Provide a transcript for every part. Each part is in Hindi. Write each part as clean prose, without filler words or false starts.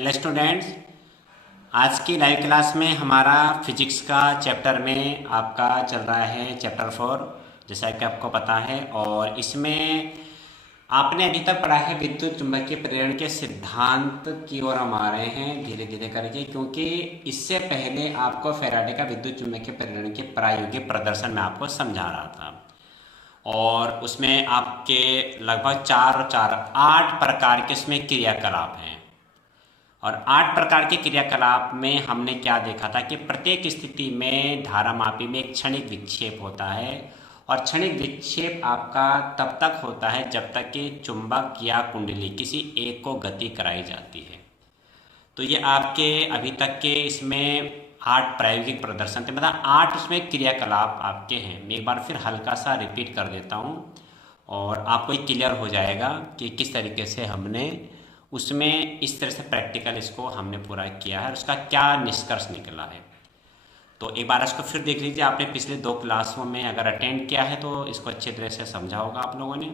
हेलो स्टूडेंट्स, आज की लाइव क्लास में हमारा फिजिक्स का चैप्टर में आपका चल रहा है चैप्टर 4, जैसा कि आपको पता है। और इसमें आपने अभी तक पढ़ा है विद्युत चुंबकीय प्रेरण के सिद्धांत की ओर हम आ रहे हैं धीरे धीरे करके, क्योंकि इससे पहले आपको फैराडे का विद्युत चुंबकीय प्रेरण के प्रायोगिक प्रदर्शन में आपको समझा रहा था। और उसमें आपके लगभग 8 प्रकार के उसमें क्रियाकलाप हैं। और 8 प्रकार के क्रियाकलाप में हमने क्या देखा था कि प्रत्येक स्थिति में धारामापी में एक क्षणिक विक्षेप होता है। और क्षणिक विक्षेप आपका तब तक होता है जब तक कि चुंबक या कुंडली किसी एक को गति कराई जाती है। तो ये आपके अभी तक के इसमें 8 प्रायोगिक प्रदर्शन थे, मतलब 8 उसमें क्रियाकलाप आपके हैं। मैं एक बार फिर हल्का सा रिपीट कर देता हूँ और आपको क्लियर हो जाएगा कि किस तरीके से हमने उसमें इस तरह से प्रैक्टिकल इसको हमने पूरा किया है, उसका क्या निष्कर्ष निकला है। तो एक बार इसको फिर देख लीजिए। आपने पिछले 2 क्लासों में अगर अटेंड किया है तो इसको अच्छे तरह से समझा होगा आप लोगों ने,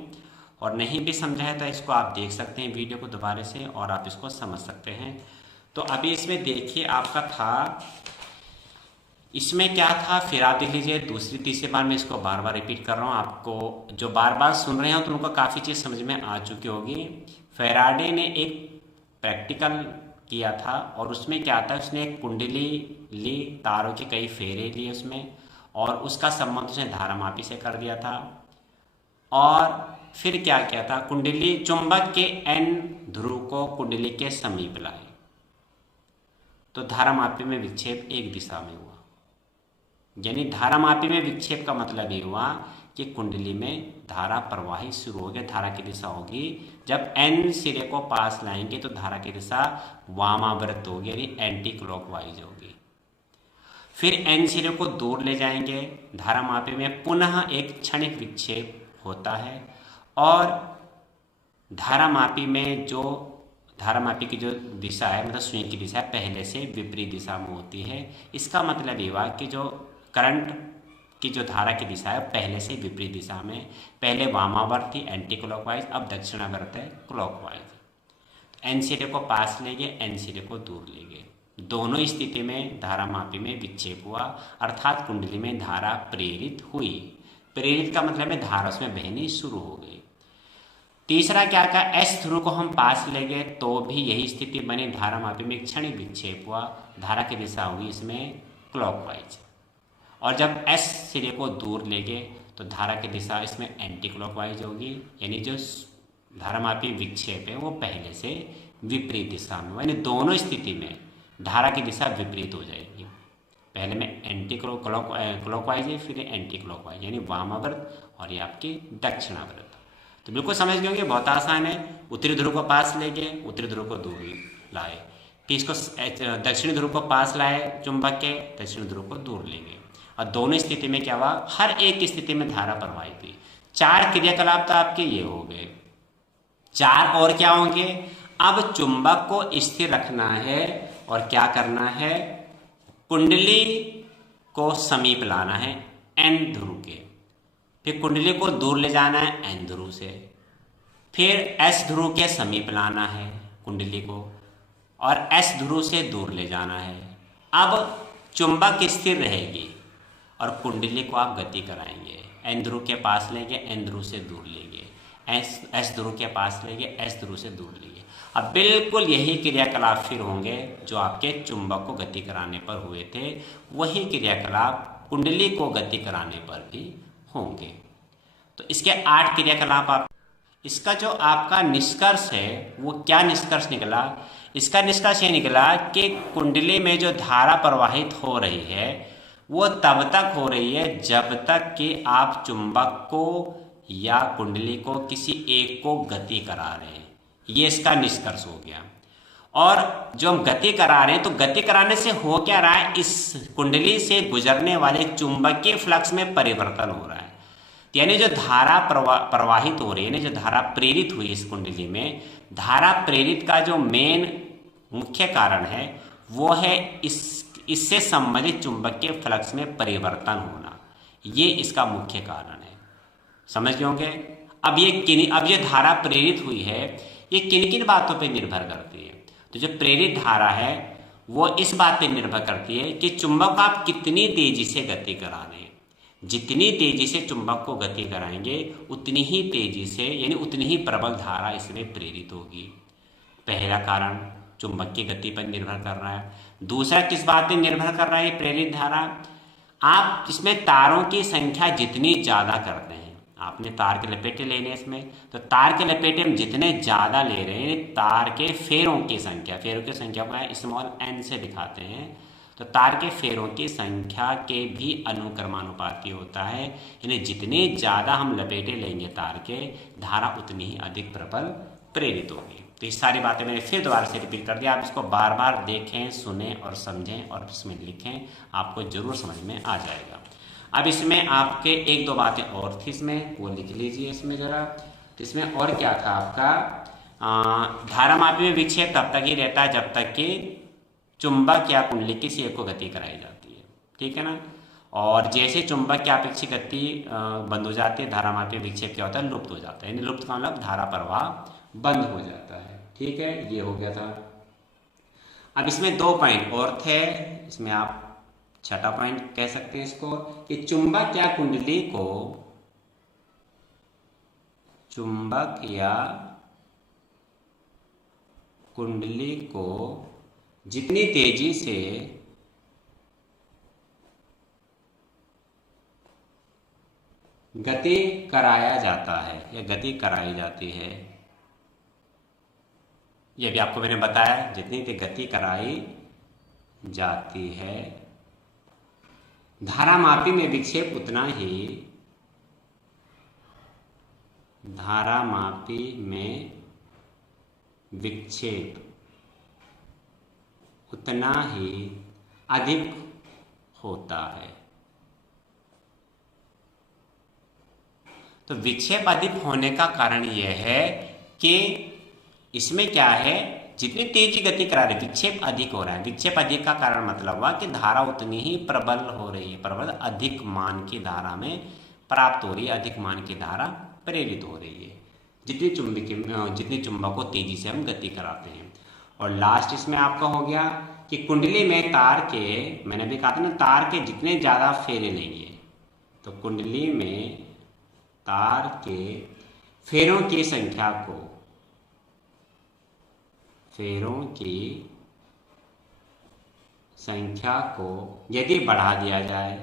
और नहीं भी समझा है तो इसको आप देख सकते हैं वीडियो को दोबारा से और आप इसको समझ सकते हैं। तो अभी इसमें देखिए आपका था, इसमें क्या था, फिर आप देख लीजिए। दूसरी तीसरी बार मैं इसको बार बार रिपीट कर रहा हूँ। आपको जो बार बार सुन रहे हो तो उनको काफ़ी चीज़ समझ में आ चुकी होगी। फैराडे ने एक प्रैक्टिकल किया था और उसमें क्या था, उसने एक कुंडली ली, तारों के कई फेरे लिए उसमें, और उसका संबंध उसने धारामापी से कर दिया था। और फिर क्या किया था, कुंडली चुंबक के N ध्रुव को कुंडली के समीप लाए तो धारामापी में विक्षेप एक दिशा में हुआ। यानी धारामापी में विक्षेप का मतलब ये हुआ कि कुंडली में धारा प्रवाहित शुरू होगी। धारा की दिशा होगी जब N सिरे को पास लाएंगे तो धारा की दिशा वामावर्त होगी, यानी एंटी क्लॉकवाइज होगी। फिर N सिरे को दूर ले जाएंगे, धारामापी में पुनः एक क्षणिक विक्षेप होता है। और धारामापी की जो दिशा है, मतलब सुई की दिशा पहले से विपरीत दिशा में होती है। इसका मतलब ये हुआ कि जो करंट की जो धारा की दिशा है पहले से विपरीत दिशा में, पहले वामावर्त थी एंटी क्लॉकवाइज, अब दक्षिणावर्त है क्लॉकवाइज। एन सिरे को पास ले गए, एन सिरे को दूर ले गए। दोनों स्थिति में धारामापी में विक्षेप हुआ, अर्थात कुंडली में धारा प्रेरित हुई। प्रेरित का मतलब है धारा उसमें बहनी शुरू हो गई। तीसरा क्या कहा, एस ध्रुव को हम पास ले गए तो भी यही स्थिति बनी, धारामापी में एक क्षणिक विक्षेप हुआ, धारा की दिशा हुई इसमें क्लॉकवाइज। और जब एस सिरे को दूर ले गए तो धारा की दिशा इसमें एंटी क्लॉकवाइज होगी, यानी जो धारामापी विक्षेप है वो पहले से विपरीत दिशा में, यानी दोनों स्थिति में धारा की दिशा विपरीत हो जाएगी। पहले में एंटी क्लॉकवाइज है, फिर एंटी क्लॉकवाइज, यानी वामावर्त और ये आपकी दक्षिणावर्त। तो बिल्कुल समझ गए होंगे, बहुत आसान है। उत्तरी ध्रुव को पास ले गए, उत्तरी ध्रुव को दूर लाए, फिर इसको दक्षिणी ध्रुव को पास लाए चुंबक के, दक्षिणी ध्रुव को दूर ले गए। और दोनों स्थिति में क्या हुआ, हर एक स्थिति में धारा प्रवाहित हुई। 4 क्रियाकलाप तो आपके ये हो गए। 4 और क्या होंगे, अब चुंबक को स्थिर रखना है और क्या करना है, कुंडली को समीप लाना है N ध्रुव के, फिर कुंडली को दूर ले जाना है N ध्रुव से, फिर S ध्रुव के समीप लाना है कुंडली को, और S ध्रुव से दूर ले जाना है। अब चुंबक स्थिर रहेगी और कुंडली को आप गति कराएंगे। N ध्रुव के पास लेंगे, N ध्रुव से दूर लेंगे, S ध्रुव के पास लेंगे, S ध्रुव से दूर लेंगे। अब बिल्कुल यही क्रियाकलाप फिर होंगे जो आपके चुंबक को गति कराने पर हुए थे, वही क्रियाकलाप कुंडली को गति कराने पर भी होंगे। तो इसके 8 क्रियाकलाप आप, इसका जो आपका निष्कर्ष है वो क्या निष्कर्ष निकला, इसका निष्कर्ष ये निकला कि कुंडली में जो धारा प्रवाहित हो रही है वो तब तक हो रही है जब तक कि आप चुंबक को या कुंडली को किसी एक को गति करा रहे हैं। ये इसका निष्कर्ष हो गया। और जो हम गति करा रहे हैं तो गति कराने से हो क्या रहा है, इस कुंडली से गुजरने वाले चुंबकीय फ्लक्स में परिवर्तन हो रहा है। यानी जो धारा प्रवाहित हो रही है, जो धारा प्रेरित हुई इस कुंडली में, धारा प्रेरित का जो मेन मुख्य कारण है वो है इससे संबंधित चुंबकीय फ्लक्स में परिवर्तन होना। ये इसका मुख्य कारण है। समझ गए होंगे। अब ये धारा प्रेरित हुई है, ये किन किन बातों पे निर्भर करती है। तो जो प्रेरित धारा है वो इस बात पर निर्भर करती है कि चुंबक आप कितनी तेजी से गति करा रहे हैं। जितनी तेजी से चुंबक को गति कराएंगे उतनी ही तेजी से यानी उतनी ही प्रबल धारा इसमें प्रेरित होगी। पहला कारण चुंबक की गति पर निर्भर कर रहा है। दूसरा किस बात पर निर्भर कर रहा है प्रेरित धारा, आप इसमें तारों की संख्या जितनी ज़्यादा करते हैं, आपने तार के लपेटे लेने इसमें, तो तार के लपेटे हम जितने ज़्यादा ले रहे हैं तार के फेरों की संख्या को स्मॉल n से दिखाते हैं, तो तार के फेरों की संख्या के भी अनुक्रमानुपाती होता है। यानी जितने ज़्यादा हम लपेटे लेंगे तार के, धारा उतनी ही अधिक प्रबल प्रेरित होगी। तो ये सारी बातें मैंने फिर दोबारा से रिपीट कर दिया। आप इसको बार बार देखें, सुने और समझें और इसमें लिखें, आपको जरूर समझ में आ जाएगा। अब इसमें आपके एक दो बातें और थी, इसमें वो लिख लीजिए इसमें ज़रा। तो इसमें और क्या था आपका, धारामापी में विक्षेप तब तक ही रहता है जब तक कि चुंबक या कुंडली किसी एक को गति कराई जाती है, ठीक है ना। और जैसे चुंबक की अपेक्षित गति बंद हो जाती है, धारामापी विक्षेप क्या होता है, लुप्त हो जाता है। यानी लुप्त का मतलब धारा प्रवाह बंद हो जाता है, ठीक है। ये हो गया था। अब इसमें 2 पॉइंट और थे, इसमें आप छठा पॉइंट कह सकते हैं इसको, कि चुंबक या कुंडली को जितनी तेजी से गति कराया जाता है या गति कराई जाती है, यह भी आपको मैंने बताया, जितनी गति कराई जाती है धारामापी में विक्षेप उतना ही अधिक होता है। तो विक्षेप अधिक होने का कारण यह है कि इसमें क्या है, जितनी तेजी गति करा रहे विक्षेप अधिक हो रहा है। विक्षेप अधिक का कारण मतलब हुआ कि धारा उतनी ही प्रबल हो रही है, प्रबल अधिक मान की धारा में प्राप्त हो रही है, अधिक मान की धारा प्रेरित हो रही है जितनी चुंबक को तेजी से हम गति कराते हैं। और लास्ट इसमें आपका हो गया कि कुंडली में तार के, मैंने भी कहा था ना, तार के जितने ज़्यादा फेरे लेंगे, तो कुंडली में तार के फेरों की संख्या को यदि बढ़ा दिया जाए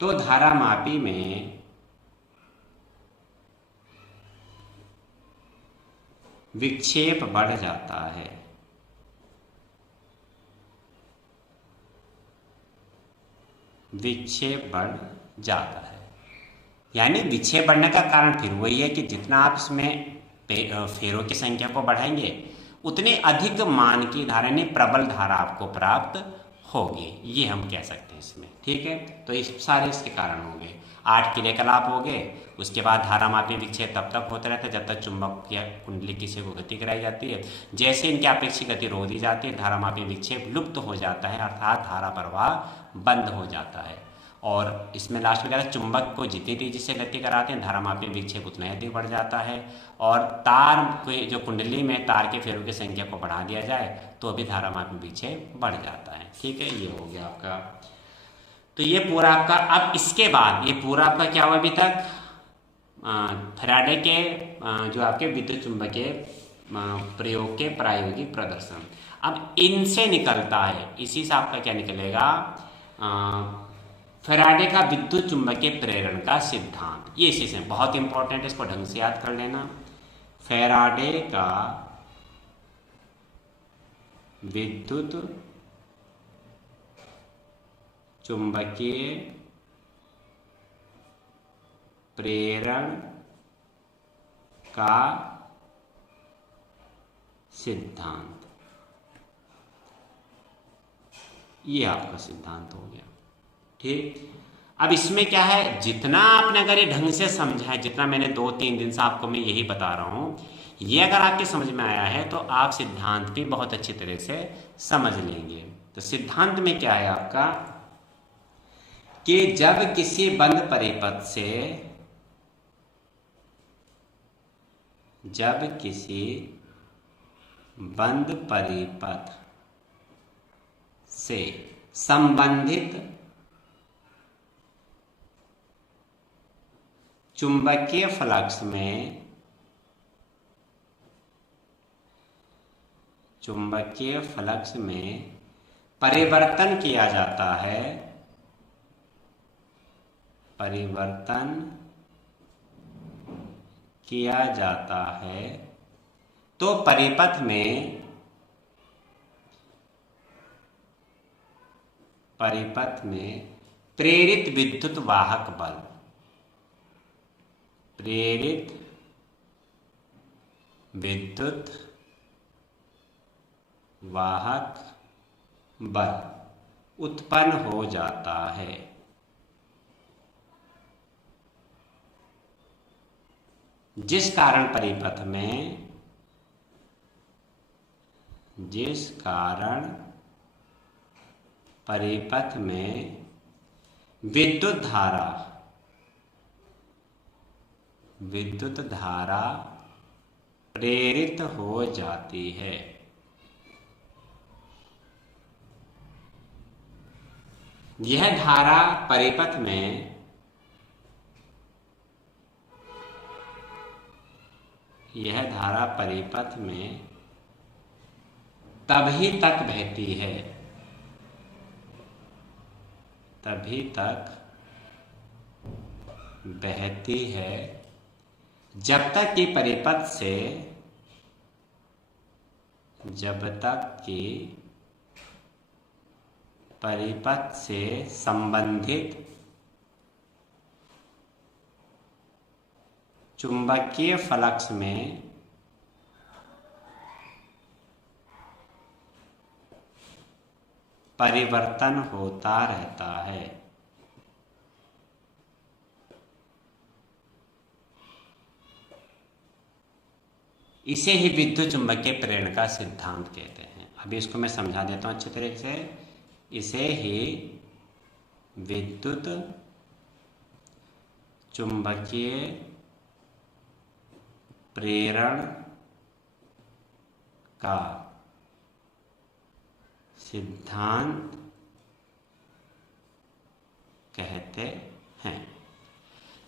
तो धारामापी में विक्षेप बढ़ जाता है। यानी विक्षेप बढ़ने का कारण फिर वही है कि जितना आप इसमें फेरों की संख्या को बढ़ाएंगे उतने अधिक मान की धारा यानी प्रबल धारा आपको प्राप्त होगी, ये हम कह सकते हैं इसमें, ठीक है। तो इस सारे इसके कारण हो गए। 8 क्रियाकलाप हो गए। उसके बाद धारामापी विक्षेप तब तक होता रहता है जब तक चुंबक या कुंडली किसी को गति कराई जाती है। जैसे इनकी अपेक्षित गति रोक दी जाती है, धारामापी विक्षेप लुप्त हो जाता है, अर्थात धारा प्रवाह बंद हो जाता है। और इसमें लास्ट में क्या है, चुंबक को जितनी तेजी से गति कराते हैं धारामापी विक्षेप उतना ही अधिक बढ़ जाता है। और तार के जो कुंडली में तार के फेरों की संख्या को बढ़ा दिया जाए तो अभी धारामापी विक्षेप बढ़ जाता है, ठीक है। ये हो गया आपका। तो ये पूरा आपका, अब इसके बाद ये पूरा आपका क्या हुआ अभी तक, फैराडे के जो आपके विद्युत चुंबकीय प्रयोग के प्रायोगिक प्रदर्शन। अब इनसे निकलता है, इसी से आपका क्या निकलेगा, फैराडे का विद्युत चुंबकीय प्रेरण का सिद्धांत। ये इसी से बहुत इंपॉर्टेंट है, इसको ढंग से याद कर लेना। फैराडे का विद्युत चुंबकीय प्रेरण का सिद्धांत, ये आपका सिद्धांत हो गया, ठीक। अब इसमें क्या है, जितना आपने अगर ये ढंग से समझा है, जितना मैंने 2-3 दिन से आपको मैं यही बता रहा हूं, ये अगर आपके समझ में आया है तो आप सिद्धांत भी बहुत अच्छी तरह से समझ लेंगे। तो सिद्धांत में क्या है आपका, कि जब किसी बंद परिपथ से, जब किसी बंद परिपथ से संबंधित चुंबकीय फ्लक्स में, चुंबकीय फ्लक्स में परिवर्तन किया जाता है, परिवर्तन किया जाता है, तो परिपथ में, परिपथ में प्रेरित विद्युत वाहक बल, प्रेरित विद्युत वाहक बल उत्पन्न हो जाता है। जिस कारण परिपथ में, जिस कारण परिपथ में विद्युत धारा, विद्युत धारा प्रेरित हो जाती है। यह धारा परिपथ में, यह धारा परिपथ में तभी तक बहती है, तभी तक बहती है जब तक कि परिपथ से, जब तक कि परिपथ से संबंधित चुंबकीय फ्लक्स में परिवर्तन होता रहता है। इसे ही विद्युत चुंबकीय प्रेरण का सिद्धांत कहते हैं। अभी इसको मैं समझा देता हूं अच्छे तरीके से। इसे ही विद्युत चुंबकीय प्रेरण का सिद्धांत कहते हैं।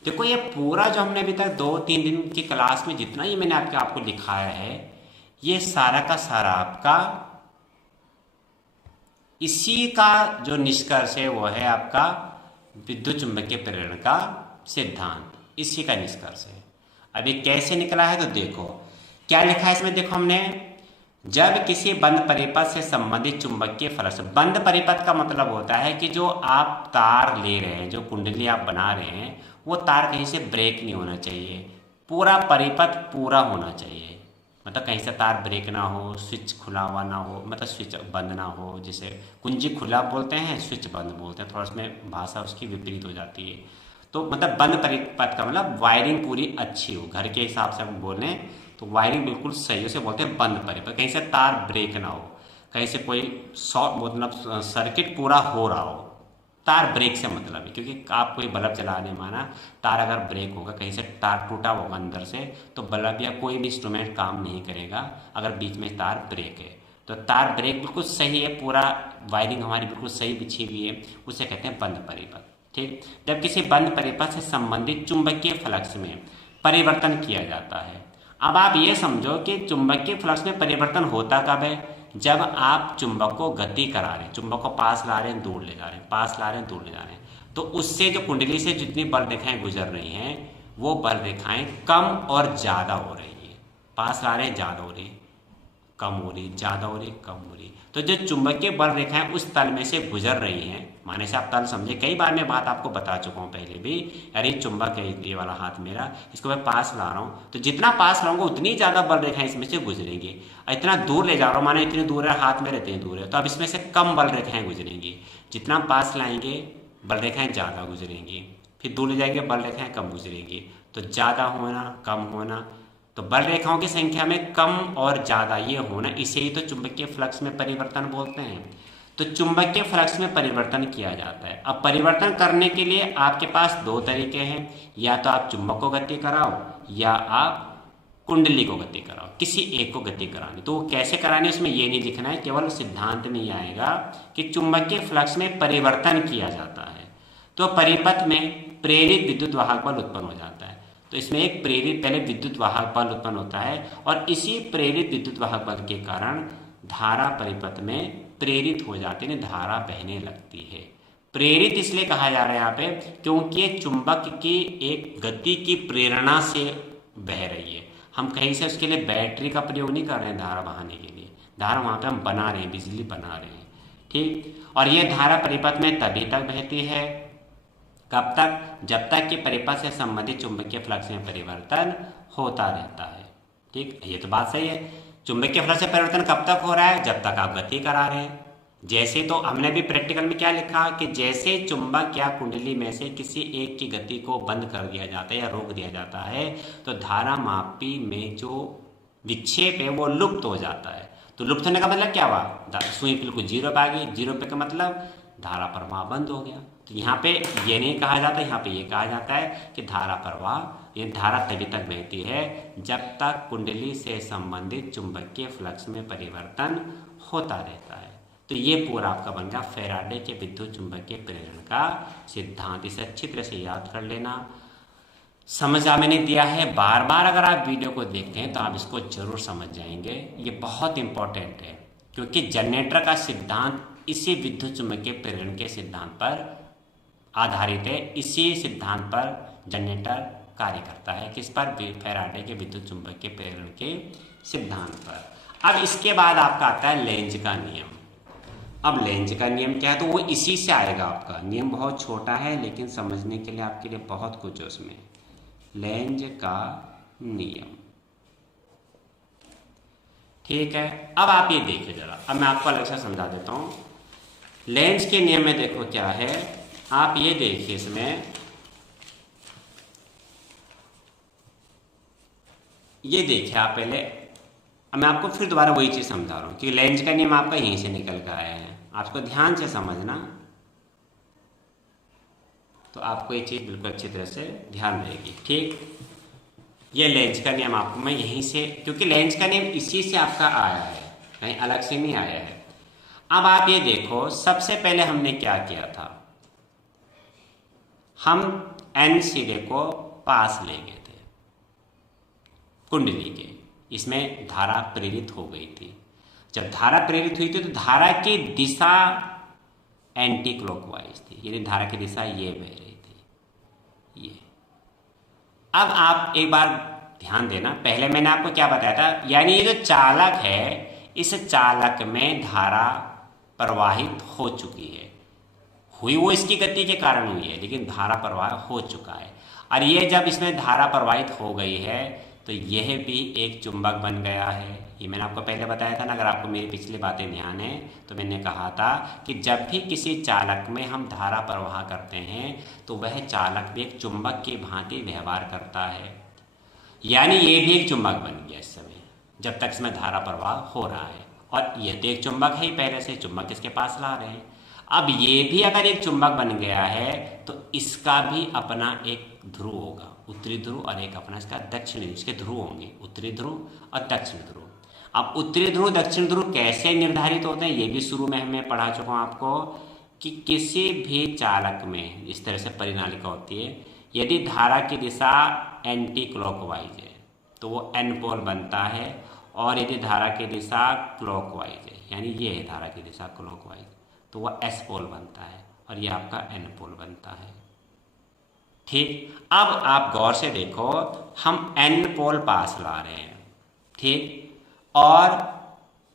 देखो, ये पूरा जो हमने अभी तक 2-3 दिन की क्लास में जितना ही मैंने आपको लिखाया है, ये सारा का सारा आपका इसी का जो निष्कर्ष है वो है आपका विद्युत चुंबकीय प्रेरण का सिद्धांत, इसी का निष्कर्ष है। अभी कैसे निकला है तो देखो क्या लिखा है इसमें। देखो, हमने जब किसी बंद परिपथ से संबंधित चुंबकीय फ्लक्स, बंद परिपथ का मतलब होता है कि जो आप तार ले रहे हैं, जो कुंडली आप बना रहे हैं, वो तार कहीं से ब्रेक नहीं होना चाहिए, पूरा परिपथ पूरा होना चाहिए। मतलब कहीं से तार ब्रेक ना हो, स्विच खुला हुआ ना हो, मतलब स्विच बंद ना हो। जैसे कुंजी खुला बोलते हैं, स्विच बंद बोलते हैं, थोड़ा उसमें भाषा उसकी विपरीत हो जाती है। तो मतलब बंद परिपथ का मतलब वायरिंग पूरी अच्छी हो, घर के हिसाब से हम बोलें तो वायरिंग बिल्कुल सही, उसे बोलते हैं बंद परिपथ। कहीं से तार ब्रेक ना हो, कहीं से कोई शॉर्ट मतलब सर्किट पूरा हो रहा हो, तार ब्रेक से मतलब है। क्योंकि आप कोई बल्ब चलाने माना, तार अगर ब्रेक होगा, कहीं से तार टूटा होगा अंदर से, तो बल्ब या कोई भी इंस्ट्रूमेंट काम नहीं करेगा अगर बीच में तार ब्रेक है। तो तार ब्रेक बिल्कुल सही है, पूरा वायरिंग हमारी बिल्कुल सही बिछी हुई है, उसे कहते हैं बंद परिपथ। ठीक, जब किसी बंद परिपथ से संबंधित चुंबकीय फ्लक्स में परिवर्तन किया जाता है। अब आप ये समझो कि चुंबकीय फ्लक्स में परिवर्तन होता कब है? जब आप चुंबक को गति करा रहे हैं, चुंबक को पास ला रहे हैं, दूर ले जा रहे हैं, पास ला रहे हैं, दूर ले जा रहे हैं, तो उससे जो कुंडली से जितनी बल रेखाएं गुजर रही हैं, वो बल रेखाएं कम और ज़्यादा हो रही है। पास ला रहे हैं, ज़्यादा हो रही, कम हो रही, ज़्यादा हो रही, कम हो रही। तो जो चुंबकीय बल रेखाएं उस तल में से गुजर रही हैं, माने से आप तल समझे, कई बार मैं बात आपको बता चुका हूँ पहले भी। अरे चुंबक है ये वाला हाथ मेरा, इसको मैं पास ला रहा हूँ, तो जितना पास लाऊंगा उतनी ज़्यादा बल रेखाएं इसमें से गुजरेंगी। इतना दूर ले जा रहा हूँ, माने इतनी दूर है, हाथ मेरे इतनी दूर है, तो अब इसमें से कम बल रेखाएं गुजरेंगी। जितना पास लाएंगे बल रेखाएं ज़्यादा गुजरेंगी, फिर दूर ले जाएंगे बल रेखाएं कम गुजरेंगी। तो ज़्यादा होना, कम होना, तो बल रेखाओं की संख्या में कम और ज़्यादा ये होना, इसे ही तो चुंबकीय फ्लक्स में परिवर्तन बोलते हैं। तो चुंबकीय फ्लक्स में परिवर्तन किया जाता है। अब परिवर्तन करने के लिए आपके पास दो तरीके हैं, या तो आप चुंबक को गति कराओ या आप कुंडली को गति कराओ, किसी एक को गति करानी। तो वो कैसे करानी उसमें ये नहीं लिखना है, केवल सिद्धांत में ये आएगा कि चुंबकीय फ्लक्स में परिवर्तन किया जाता है तो परिपथ में प्रेरित विद्युत वाहक बल उत्पन्न हो जाता है। तो इसमें एक प्रेरित पहले विद्युत वाहक बल उत्पन्न होता है और इसी प्रेरित विद्युत वाहक बल के कारण धारा परिपथ में प्रेरित हो जाती है, धारा बहने लगती है। प्रेरित इसलिए कहा जा रहा है यहाँ पे क्योंकि ये चुंबक की एक गति की प्रेरणा से बह रही है। हम कहीं से उसके लिए बैटरी का प्रयोग नहीं कर रहे हैं धारा बहाने के लिए, धारा वहाँ पे हम बना रहे हैं, बिजली बना रहे हैं, ठीक। और ये धारा परिपथ में तभी तक बहती है, कब तक, जब तक कि परिपथ से संबंधित चुंबकीय फ्लक्स में परिवर्तन होता रहता है, ठीक। ये तो बात सही है। चुंबकीय फ्लक्स में परिवर्तन कब तक हो रहा है, जब तक आप गति करा रहे हैं। जैसे तो हमने भी प्रैक्टिकल में क्या लिखा कि जैसे चुंबक या कुंडली में से किसी एक की गति को बंद कर दिया जाता है या रोक दिया जाता है तो धारा मापी में जो विक्षेप है वो लुप्त हो जाता है। तो लुप्त होने का मतलब क्या हुआ, सुई बिल्कुल जीरो पे आ गई, जीरो पे का मतलब धारा प्रवाह बंद हो गया। तो यहाँ पे ये नहीं कहा जाता, यहाँ पे ये कहा जाता है कि धारा प्रवाह, ये धारा तभी तक बहती है जब तक कुंडली से संबंधित चुंबकीय फ्लक्स में परिवर्तन होता रहता है। तो ये पूरा आपका बन गया फैराडे के विद्युत चुंबकीय प्रेरण का सिद्धांत। इसे अच्छी तरह से याद कर लेना। समझ मैंने दिया है, बार बार अगर आप वीडियो को देखते हैं तो आप इसको जरूर समझ जाएंगे। ये बहुत इंपॉर्टेंट है क्योंकि जनरेटर का सिद्धांत इसी विद्युत चुंबकीय प्रेरण के सिद्धांत पर आधारित है। इसी सिद्धांत पर जनरेटर कार्य करता है, किस पर, फैराडे के विद्युत चुंबकीय प्रेरण के सिद्धांत पर। अब इसके बाद आपका आता है लेंज का नियम। अब लेंज का नियम क्या है, तो वो इसी से आएगा। आपका नियम बहुत छोटा है लेकिन समझने के लिए आपके लिए बहुत कुछ है उसमें। लेंज का नियम, ठीक है। अब आप ये देखिए जरा, अब मैं आपको अलग से समझा देता हूं। लेंज के नियम में देखो क्या है, आप ये देखिए इसमें, ये देखिए आप पहले, अब मैं आपको फिर दोबारा वही चीज समझा रहा हूं कि लेंज का नियम आपका यहीं से निकल कर आया है। आपको ध्यान से समझना तो आपको ये चीज बिल्कुल अच्छी तरह से ध्यान रहेगी, ठीक। ये लेंज का नियम आपको मैं यहीं से, क्योंकि लेंज का नियम इसी से आपका आया है, कहीं अलग से नहीं आया है। अब आप ये देखो, सबसे पहले हमने क्या किया था, हम एन सिरे को पास ले गए थे कुंडली के, इसमें धारा प्रेरित हो गई थी। जब धारा प्रेरित हुई थी तो धारा की दिशा एंटी क्लॉकवाइज थी, यानी धारा की दिशा ये बह रही थी, ये। अब आप एक बार ध्यान देना, पहले मैंने आपको क्या बताया था, यानी ये जो चालक है इस चालक में धारा प्रवाहित हो चुकी है, हुई वो इसकी गति के कारण हुई है लेकिन धारा प्रवाह हो चुका है। और ये जब इसमें धारा प्रवाहित हो गई है तो यह भी एक चुंबक बन गया है। ये मैंने आपको पहले बताया था ना, अगर आपको मेरी पिछली बातें ध्यान है तो मैंने कहा था कि जब भी किसी चालक में हम धारा प्रवाह करते हैं तो वह चालक भी एक चुंबक की भांति व्यवहार करता है, यानी ये भी एक चुंबक बन गया इस समय जब तक इसमें धारा प्रवाह हो रहा है। और ये तो एक चुंबक है ही, पहले से चुंबक इसके पास ला रहे हैं। अब ये भी अगर एक चुंबक बन गया है तो इसका भी अपना एक ध्रुव होगा, उत्तरी ध्रुव, और एक अपना इसका दक्षिणी, इसके ध्रुव होंगे, उत्तरी ध्रुव और दक्षिण ध्रुव। अब उत्तरी ध्रुव दक्षिण ध्रुव कैसे निर्धारित होते हैं ये भी शुरू में मैं पढ़ा चुका हूँ आपको, कि किसी भी चालक में इस तरह से परिनालिका होती है, यदि धारा की दिशा एंटी क्लॉकवाइज है तो वो एन पोल बनता है, और यदि धारा की दिशा क्लॉकवाइज है, यानी ये है धारा की दिशा क्लॉकवाइज, तो वह एस पोल बनता है, और ये आपका एन पोल बनता है, ठीक। अब आप गौर से देखो, हम एन पोल पास ला रहे हैं, ठीक, और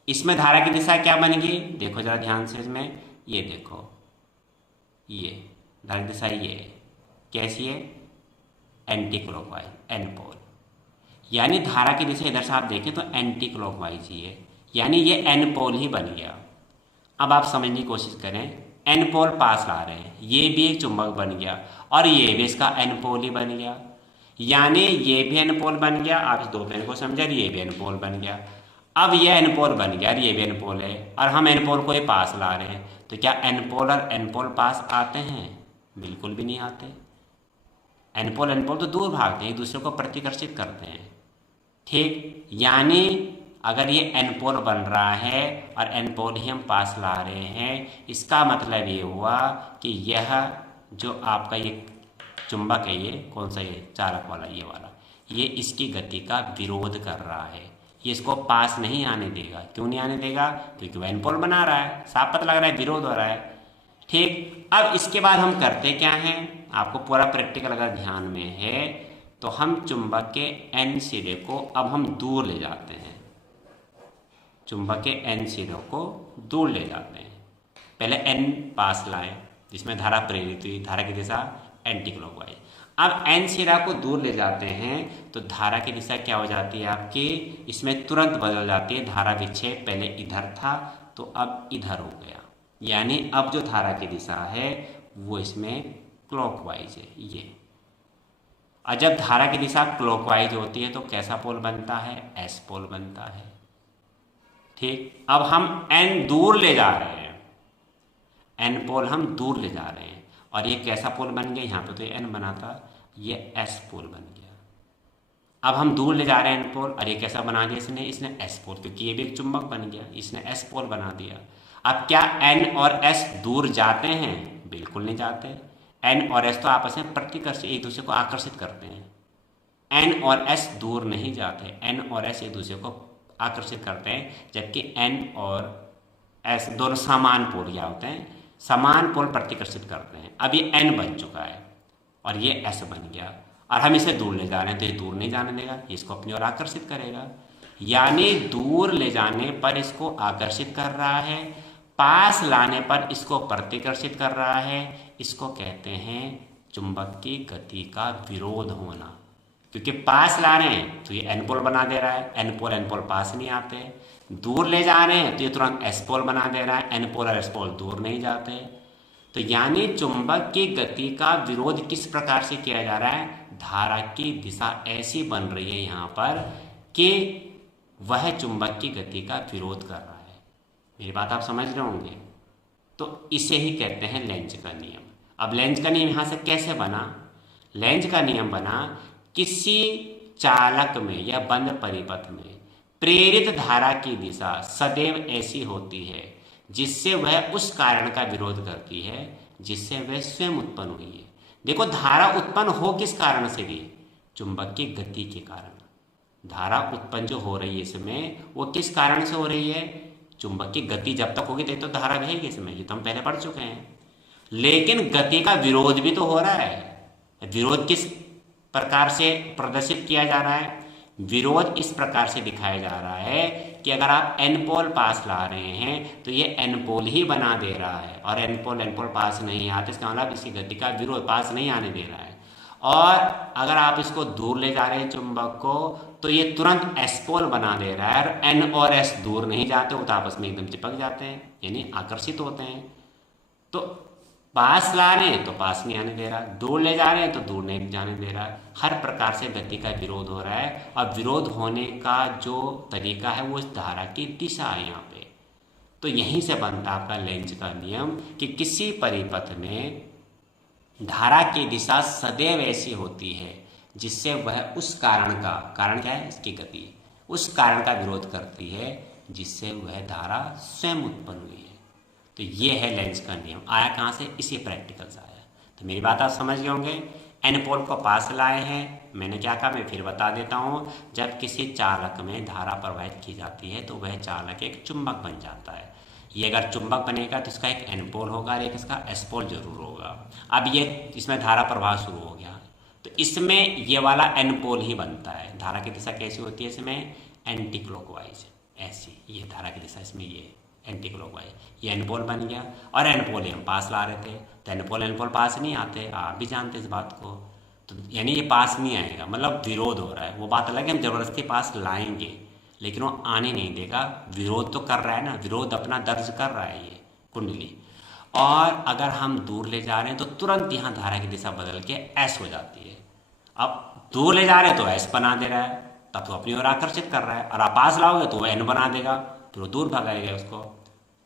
इसमें धारा की दिशा क्या बनेगी, देखो जरा ध्यान से इसमें, ये देखो, ये धारा की दिशा ये है, कैसी है, एंटी क्लॉकवाइज, एन पोल, यानी धारा की दिशा इधर से आप देखें तो एंटी क्लॉकवाइज ही है, यानी ये एन पोल ही बन गया। अब आप समझने की कोशिश करें, एन पोल पास ला रहे हैं, ये भी एक चुंबक बन गया और ये भी इसका एन पोल ही बन गया, यानी ये भी एन पोल बन गया। आप इस दो पेन को समझे, ये भी एन पोल बन गया। अब ये एन पोल बन गया और ये भी एन पोल है और हम एन पोल को ये पास ला रहे हैं, तो क्या एन पोल और एन पोल पास आते हैं? बिल्कुल भी नहीं आते। एन पोल तो दूर भागते हैं, एक दूसरे को प्रतिकर्षित करते हैं। ठीक, यानी अगर ये एन पोल बन रहा है और एन पोल ही हम पास ला रहे हैं, इसका मतलब ये हुआ कि यह जो आपका ये चुंबक है, ये कौन सा, ये चालक वाला, ये वाला, ये इसकी गति का विरोध कर रहा है, ये इसको पास नहीं आने देगा। क्यों नहीं आने देगा? क्योंकि वह एन पोल बना रहा है, साफ पता लग रहा है, विरोध हो रहा है। ठीक, अब इसके बाद हम करते क्या हैं, आपको पूरा प्रैक्टिकल अगर ध्यान में है तो हम चुंबक के एन सिरे को अब हम दूर ले जाते हैं, चुंबक के एन सिरों को दूर ले जाते हैं। पहले एन पास लाएं जिसमें धारा प्रेरित हुई, धारा की दिशा एंटी क्लॉकवाइज। अब एन सिरा को दूर ले जाते हैं तो धारा की दिशा क्या हो जाती है आपकी, इसमें तुरंत बदल जाती है। धारा विक्षेप पहले इधर था तो अब इधर हो गया, यानी अब जो धारा की दिशा है वो इसमें क्लॉकवाइज है ये। और जब धारा की दिशा क्लॉकवाइज होती है तो कैसा पोल बनता है? एस पोल बनता है। ठीक, अब हम एन दूर ले जा रहे हैं, एन पोल हम दूर ले जा रहे हैं और ये कैसा पोल बन गया, यहाँ पे तो ये एन बना था, ये एस पोल बन गया। अब हम दूर ले जा रहे हैं एन पोल और ये कैसा बना दिया इसने एस पोल, क्योंकि ये भी एक चुंबक बन गया, इसने एस पोल बना दिया। अब क्या एन और एस दूर जाते हैं? बिल्कुल नहीं जाते। एन और एस तो आपस में प्रतिकर्षित, एक दूसरे को आकर्षित करते हैं। एन और एस दूर नहीं जाते, एन और एस एक दूसरे को आकर्षित करते हैं, जबकि एन और एस दोनों समान पोल क्या होते हैं, समान पोल प्रतिकर्षित करते हैं। अब ये एन बन चुका है और ये एस बन गया और हम इसे दूर ले जा रहे हैं तो ये दूर नहीं जाने देगा, ये इसको अपनी ओर आकर्षित करेगा। यानी दूर ले जाने पर इसको आकर्षित कर रहा है, पास लाने पर इसको प्रतिकर्षित कर रहा है। इसको कहते हैं चुंबक की गति का विरोध होना, क्योंकि पास ला रहे हैं तो ये एन पोल बना दे रहा है, एन पोल पास नहीं आते। दूर ले जा रहे हैं तो ये तुरंत एस पोल बना दे रहा है, एन पोल और एस पोल दूर नहीं जाते। तो यानी चुंबक की गति का विरोध किस प्रकार से किया जा रहा है, धारा की दिशा ऐसी बन रही है यहाँ पर कि वह चुंबक की गति का विरोध कर रहा है। मेरी बात आप समझ रहे होंगे। तो इसे ही कहते हैं लेंज का नियम। अब लेंज का नियम यहाँ से कैसे बना? लेंज का नियम बना, किसी चालक में या बंद परिपथ में प्रेरित धारा की दिशा सदैव ऐसी होती है जिससे वह उस कारण का विरोध करती है जिससे वह स्वयं उत्पन्न हुई है। देखो, धारा उत्पन्न हो किस कारण से भी? चुंबक की गति के कारण। धारा उत्पन्न जो हो रही है इसमें, वो किस कारण से हो रही है? चुंबक की गति जब तक होगी तब तो धारा बहेगी इसमें, ये तो हम पहले पढ़ चुके हैं। लेकिन गति का विरोध भी तो हो रहा है। विरोध किस प्रकार से प्रदर्शित किया जा रहा है? विरोध इस प्रकार से दिखाया जा रहा है कि अगर आप एन पोल पास ला रहे हैं तो ये एन पोल ही बना दे रहा है, और एन पोल पास नहीं आते, इसका मतलब इसकी गति का विरोध पास नहीं आने दे रहा है। और अगर आप इसको दूर ले जा रहे हैं चुंबक को, तो ये तुरंत एस पोल बना दे रहा है, और एन और एस दूर नहीं जाते, वो तो आपस में एकदम चिपक जाते हैं, यानी आकर्षित होते हैं। तो पास ला रहे हैं तो पास नहीं आने दे रहा, दूर ले जा रहे हैं तो दूर नहीं जाने दे रहा। हर प्रकार से गति का विरोध हो रहा है, और विरोध होने का जो तरीका है वो इस धारा की दिशा है यहाँ पे। तो यहीं से बनता आपका लेंज का नियम कि किसी परिपथ में धारा की दिशा सदैव ऐसी होती है जिससे वह उस कारण का, कारण क्या है? इसकी गति, उस कारण का विरोध करती है जिससे वह धारा स्वयं उत्पन्न हुई है। तो ये है लेंज का नियम। आया कहाँ से? इसी प्रैक्टिकल से आया। तो मेरी बात आप समझ गए होंगे। एन पोल को पास लाए हैं, मैंने क्या कहा मैं फिर बता देता हूँ। जब किसी चालक में धारा प्रवाहित की जाती है तो वह चालक एक चुंबक बन जाता है। ये अगर चुंबक बनेगा तो इसका एक एन पोल होगा और एक इसका एस पोल जरूर होगा। अब ये इसमें धारा प्रवाह शुरू हो गया तो इसमें ये वाला एन पोल ही बनता है। धारा की दिशा कैसी होती है इसमें? एंटी क्लॉकवाइज, ऐसी ये धारा की दिशा इसमें ये एंटी क्लॉकवाइज, ये एन पोल बन गया। और एन पोल हम पास ला रहे थे तो एन पोल पास नहीं आते, आप भी जानते इस बात को। तो यानी ये पास नहीं आएगा, मतलब विरोध हो रहा है। वो बात अलग है, हम जबरदस्ती पास लाएंगे लेकिन वो आने नहीं देगा। विरोध तो कर रहा है ना, विरोध अपना दर्ज कर रहा है ये कुंडली। और अगर हम दूर ले जा रहे हैं तो तुरंत यहाँ धारा की दिशा बदल के एस हो जाती है। अब दूर ले जा रहे हैं तो एस बना दे रहा है, तब तो अपनी ओर आकर्षित कर रहा है, और आप पास लाओगे तो वो एन बना देगा, फिर वो दूर भगाएगा उसको।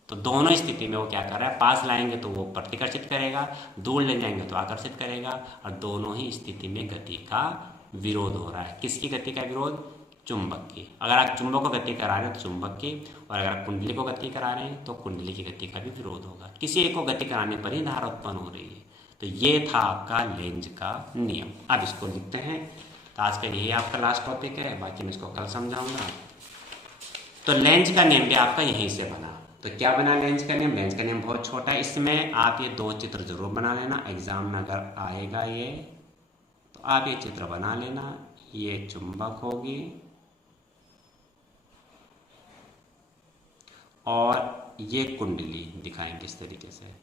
तो दोनों स्थिति में वो क्या कर रहा है, पास लाएंगे तो वो प्रतिकर्षित करेगा, दूर ले जाएंगे तो आकर्षित करेगा, और दोनों ही स्थिति में गति का विरोध हो रहा है। किसकी गति का विरोध? चुंबक की। अगर आप चुंबक को गति करा रहे हैं तो चुंबक की, और अगर आप कुंडली को गति करा रहे हैं तो कुंडली की गति का भी विरोध होगा। किसी एक को गति कराने पर ही धारा उत्पन्न हो रही है। तो ये था आपका लेंज का नियम। अब इसको लिखते हैं। तो आज का यही आपका लास्ट टॉपिक है, बाकी मैं इसको कल समझाऊंगा। तो लेंज का नियम भी आपका यहीं से बना। तो क्या बना लेंज का नियम? लेंज का नियम बहुत छोटा है, इसमें आप ये दो चित्र जरूर बना लेना। एग्जाम में अगर आएगा ये, तो आप ये चित्र बना लेना। ये चुंबक होगी और ये कुंडली दिखाएंगे इस तरीके से।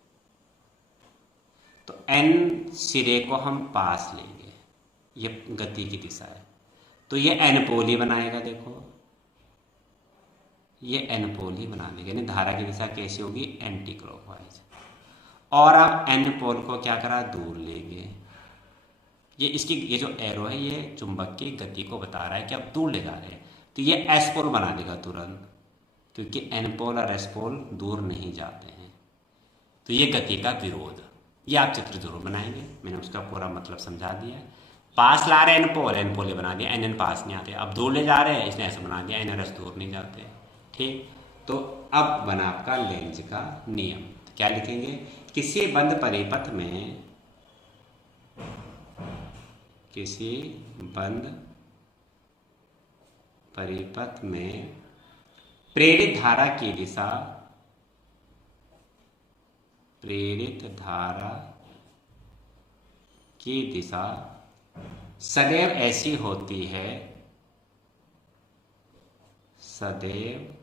तो एन सिरे को हम पास लेंगे, ये गति की दिशा है, तो ये एन पोल ही बनाएगा। देखो ये एन पोल ही बना देगा, यानी धारा की दिशा कैसी होगी? Anti clockwise. और आप एन पोल को क्या करा? दूर लेंगे। ये इसकी ये जो एरो है ये चुंबक की गति को बता रहा है कि आप दूर ले जा रहे हैं। तो ये एस पोल बना देगा तुरंत, क्योंकि एन पोल और एस पोल दूर नहीं जाते हैं। तो ये गति का विरोध, ये आप चित्र जरूर बनाएंगे। मैंने उसका पूरा मतलब समझा दिया। पास ला रहे हैं एन पोल बना दिया, एन पास नहीं आते। अब दूर ले जा रहे हैं, इसने ऐसा बना दिया, एन एस दूर नहीं जाते। ठीक, तो अब बना आपका लेंज का नियम। तो क्या लिखेंगे? किसी बंद परिपथ में, किसी बंद परिपथ में प्रेरित धारा की दिशा, प्रेरित धारा की दिशा सदैव ऐसी होती है, सदैव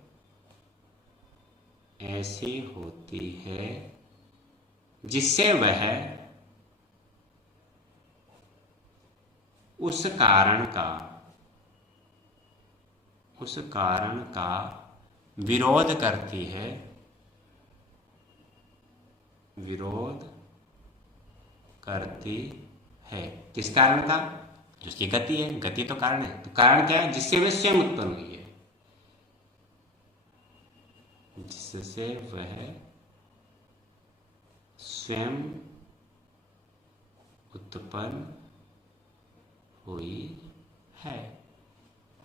ऐसी होती है जिससे वह उस कारण का विरोध करती है, विरोध करती है। किस कारण का? जिसकी गति है, गति तो कारण है। तो कारण क्या है? जिससे वह स्वयं उत्पन्न हुई है, जिससे वह स्वयं उत्पन्न हुई है।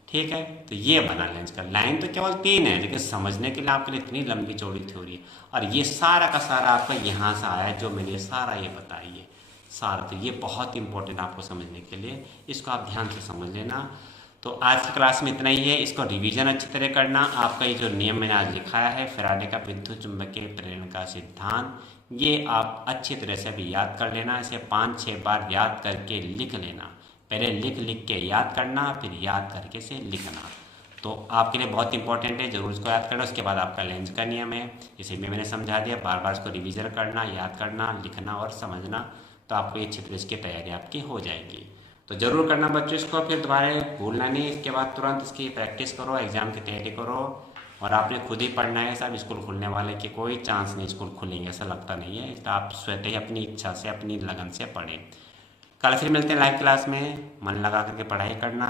ठीक है, तो ये बना लेंस का। लाइन तो केवल 3 है, लेकिन समझने के लिए आपके लिए इतनी लंबी चौड़ी थ्योरी है, और ये सारा का सारा आपका यहाँ से आया है, जो मैंने सारा ये बताई है सारा। तो ये बहुत इंपॉर्टेंट आपको समझने के लिए, इसको आप ध्यान से समझ लेना। तो आज की क्लास में इतना ही है। इसको रिवीजन अच्छी तरह करना। आपका ये जो नियम मैंने आज लिखाया है, फैराडे का विद्युत चुंबकीय प्रेरण का सिद्धांत, ये आप अच्छी तरह से अभी याद कर लेना। इसे 5-6 बार याद करके लिख लेना। पहले लिख के याद करना, फिर याद करके से लिखना। तो आपके लिए बहुत इंपॉर्टेंट है, जरूर इसको याद करना। उसके बाद आपका लेंज का नियम है, इसे भी मैंने समझा दिया। बार बार इसको रिवीजन करना, याद करना, लिखना और समझना, तो आपको ये अच्छी तरह इसकी तैयारी आपकी हो जाएगी। तो जरूर करना बच्चों इसको, फिर दोबारा भूलना नहीं। इसके बाद तुरंत इसकी प्रैक्टिस करो, एग्जाम की तैयारी करो। और आपने खुद ही पढ़ना है सब। स्कूल खुलने वाले की कोई चांस नहीं स्कूल खुलेंगे, ऐसा लगता नहीं है। तो आप स्वतः ही अपनी इच्छा से, अपनी लगन से पढ़ें। कल फिर मिलते हैं लाइव क्लास में। मन लगा करके पढ़ाई करना।